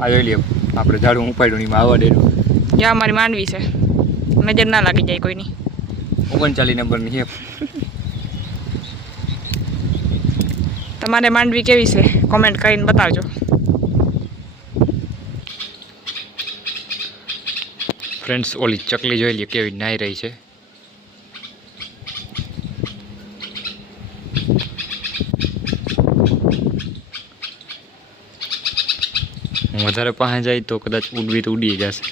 આ જોઈ લઈએ આપણે ઝાડું ઉપાડ્યું એમાં આવવા દેડું. જ્યાં અમારી માંડવી છે. નજર ના લાગી જાય કોઈની. ઓગણચાલીસ નંબરની છે. તમારે માંડવી કેવી છે? કોમેન્ટ કરીને બતાવજો. ફ્રેન્ડ્સ ઓલી ચકલી જોઈ લઈએ કેવી નાઈ રહી છે. વધારે પાસે જાય તો કદાચ ઉડવી તો ઉડી જશે.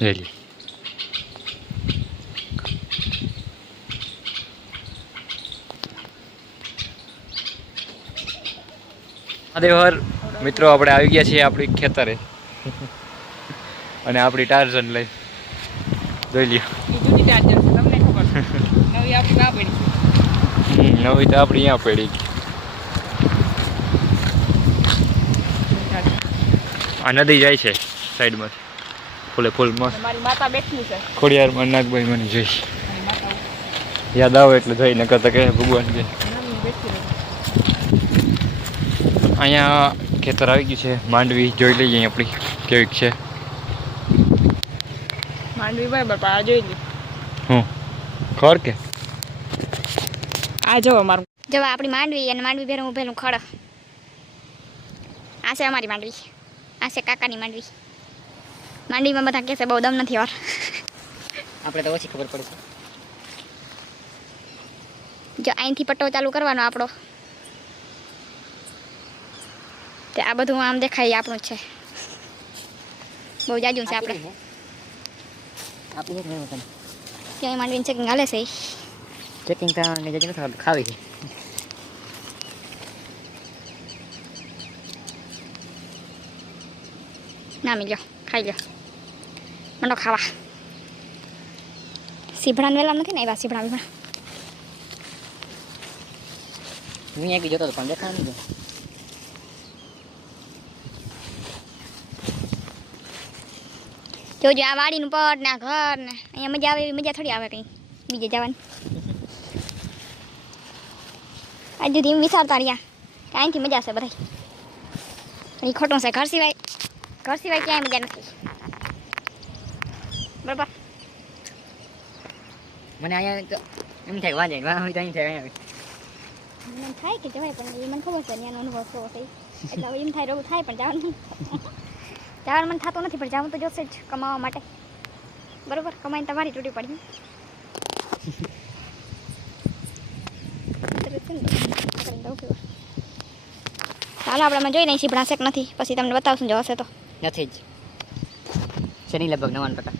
લઈએ મહાદેવહર મિત્રો આપણે આવી ગયા છીએ આપણી ખેતરે. અને આપણી ટાર્ઝન લઈ. જોઈ લ્યો. નવી તો આપણી અહીંયા પડી. આ નદી જાય છે સાઈડમાં. ફૂલે ફૂલ મસ્ત. મારી માતા બેઠી છે. ખોડિયારમાં નાગભાઈ મને જોઈશ યાદ આવે એટલે જોઈ ન કરતા કહે ભગવાન કે. અહીંયા ખેતર આવી ગયું છે માંડવી જોઈ લઈએ આપણી કેવીક છે. માંડવી બરાબર પણ આ જોઈ લ્યો. હું? ખર કે? આ જો અમારું. જો આપણી માંડવી અને માંડવી ભેરું ઉભેલું ખડ. આ છે અમારી માંડવી. આ છે કાકાની માંડવી. માંડવીમાં બધા કહેશે બહુ દમ નથી વાર. આપણે તો ઓછી ખબર પડે છે. જો અહીંથી પટ્ટો ચાલુ કરવાનો આપણો. તે આ બધું આમ દેખાય આપણું છે. બહુ જાજુ છે આપણે. આપી છે મેં તને? ત્યાં માંડવીને ચેકિંગ હાલે છે. ચેકિંગ ખાવી છે. ના મિલ્યો ખાઈ લ્યો મંડો ખાવા સીભડાને વેલા નથી ને આવ્યા સીભડા બીભડા હું અહીંયા બી હતો પણ દેખાવા નહીં જોજો આ વાડીનું પટ ને આ ઘર ને અહીંયા મજા આવે એવી મજા થોડી આવે કંઈ બીજે જવાની આજ સુધી એમ વિચારતા રહ્યા કે મજા છે પણ એ ખોટું છે ઘર સિવાય ઘર સિવાય ક્યાંય મજા નથી બરાબર મને અહીંયા એમ થાય વાંચે વાહ હોય તો અહીં થાય મને એમ થાય કે જવાય પણ એ મને ખબર છે ત્યાંનો અનુભવ કેવો છે એટલે એમ થાય રહેવું થાય પણ જવાનું જવાનું મને થતું નથી પણ જવું તો જોશે જ કમાવા માટે બરોબર કમાઈને તમારી તૂટી પડી ચાલો આપણે જોઈ નહીં સીભડા શેક નથી પછી તમને બતાવશું જો હશે તો નથી જ. શનિ લગભગ નવાન ટકા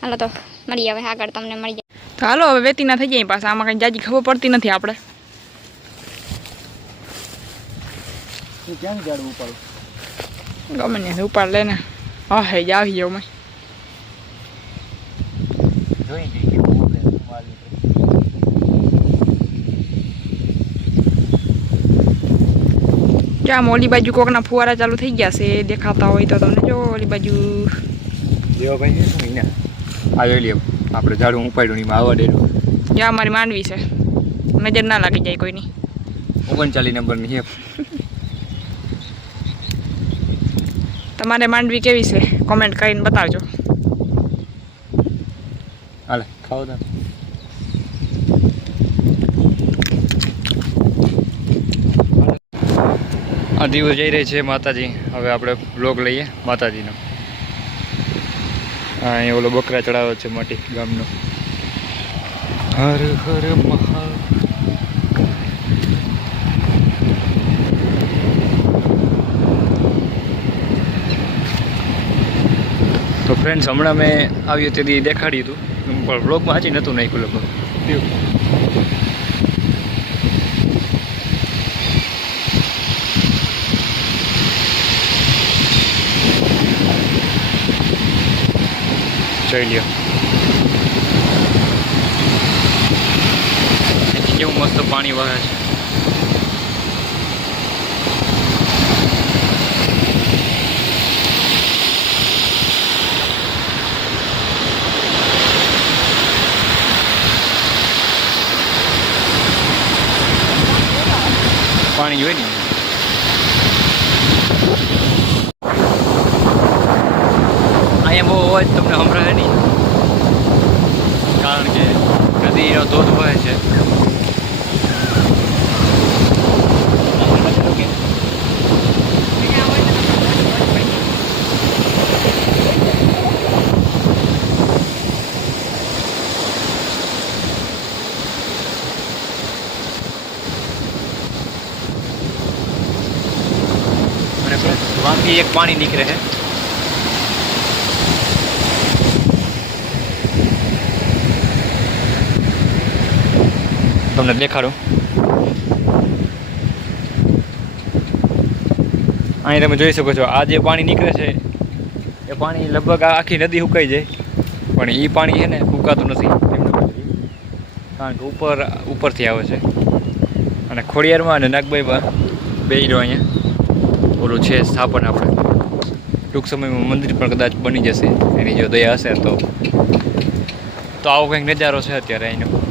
હાલો તો મળીએ હવે આગળ તમને મળી જાય. તો હાલો હવે વેતી ના થઈ જાય પાછા. આમાં કઈ જાજી ખબર પડતી નથી આપણે. ગમે ને ઉપાડ લે ને. હા હે જ આવી ગયો મેં જોઈ જઈએ જો આમ ઓલી બાજુ કોકના ફુવારા ચાલુ થઈ ગયા છે દેખાતા હોય તો તમને જો ઓલી બાજુ. દેવાભાઈ છે આવેલી આપણે ઝાડું ઉપાડ્યું એમાં આવવા દેનું જ્યાં અમારી માંડવી છે. નજર ના લાગી જાય કોઈની. ઓગણચાલીસ નંબરની છે. તમારે માંડવી કેવી છે? કોમેન્ટ કરીને બતાવજો. હાલે ખાઓ દિવસ જઈ રહી છે માતાજી. હવે આપણે બ્લોગ લઈએ માતાજીનો. હા અહીં ઓલો બકરા ચડાવ્યો છે માટી ગામનો. હર હર મહા તો ફ્રેન્ડ્સ હમણાં મેં આવ્યું તેથી દેખાડ્યું હતું. પણ બ્લોગમાં હાજી નહોતું નાખ્યું લગભગ. જોઈ લ્યો કેવું મસ્ત પાણી વહે છે પાણી જોઈ ને અવાજ તમને સંભળાય નહીં કારણ કે નદીનો ધોધ વહે છે. અને વાંથી એક પાણી નીકળે છે. તમને દેખાડું. અહીં તમે જોઈ શકો છો, આ જે પાણી નીકળે છે, એ પાણી લગભગ આખી નદી સુકાઈ જાય. પણ એ પાણી છે ને સુકાતું નથી. કારણ કે ઉપર, ઉપરથી આવે છે. અને ખોડિયારમાં અને નાગબાઈમાં બે રહ્યો અહીંયા. ઓલું છે સ્થાપન આપણે. ટૂંક સમયમાં મંદિર પણ કદાચ બની જશે. એની જો દયા હશે તો. તો આવો કંઈક નજારો છે અત્યારે અહીંનો.